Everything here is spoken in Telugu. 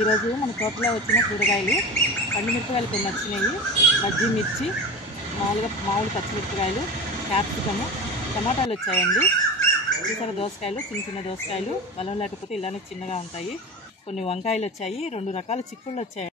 ఈరోజు మన తోటలో వచ్చిన కూరగాయలు పండు మిరపకాయలు కొన్ని వచ్చినాయి, బజ్జీ మిర్చి, మామూలు పచ్చిమిరపకాయలు, క్యాప్సికము, టమాటాలు వచ్చాయండి. చూసారా దోసకాయలు, చిన్న చిన్న దోసకాయలు, బలం లేకపోతే ఇలానే చిన్నగా ఉంటాయి. కొన్ని వంకాయలు వచ్చాయి, 2 రకాల చిక్కుళ్ళు వచ్చాయి.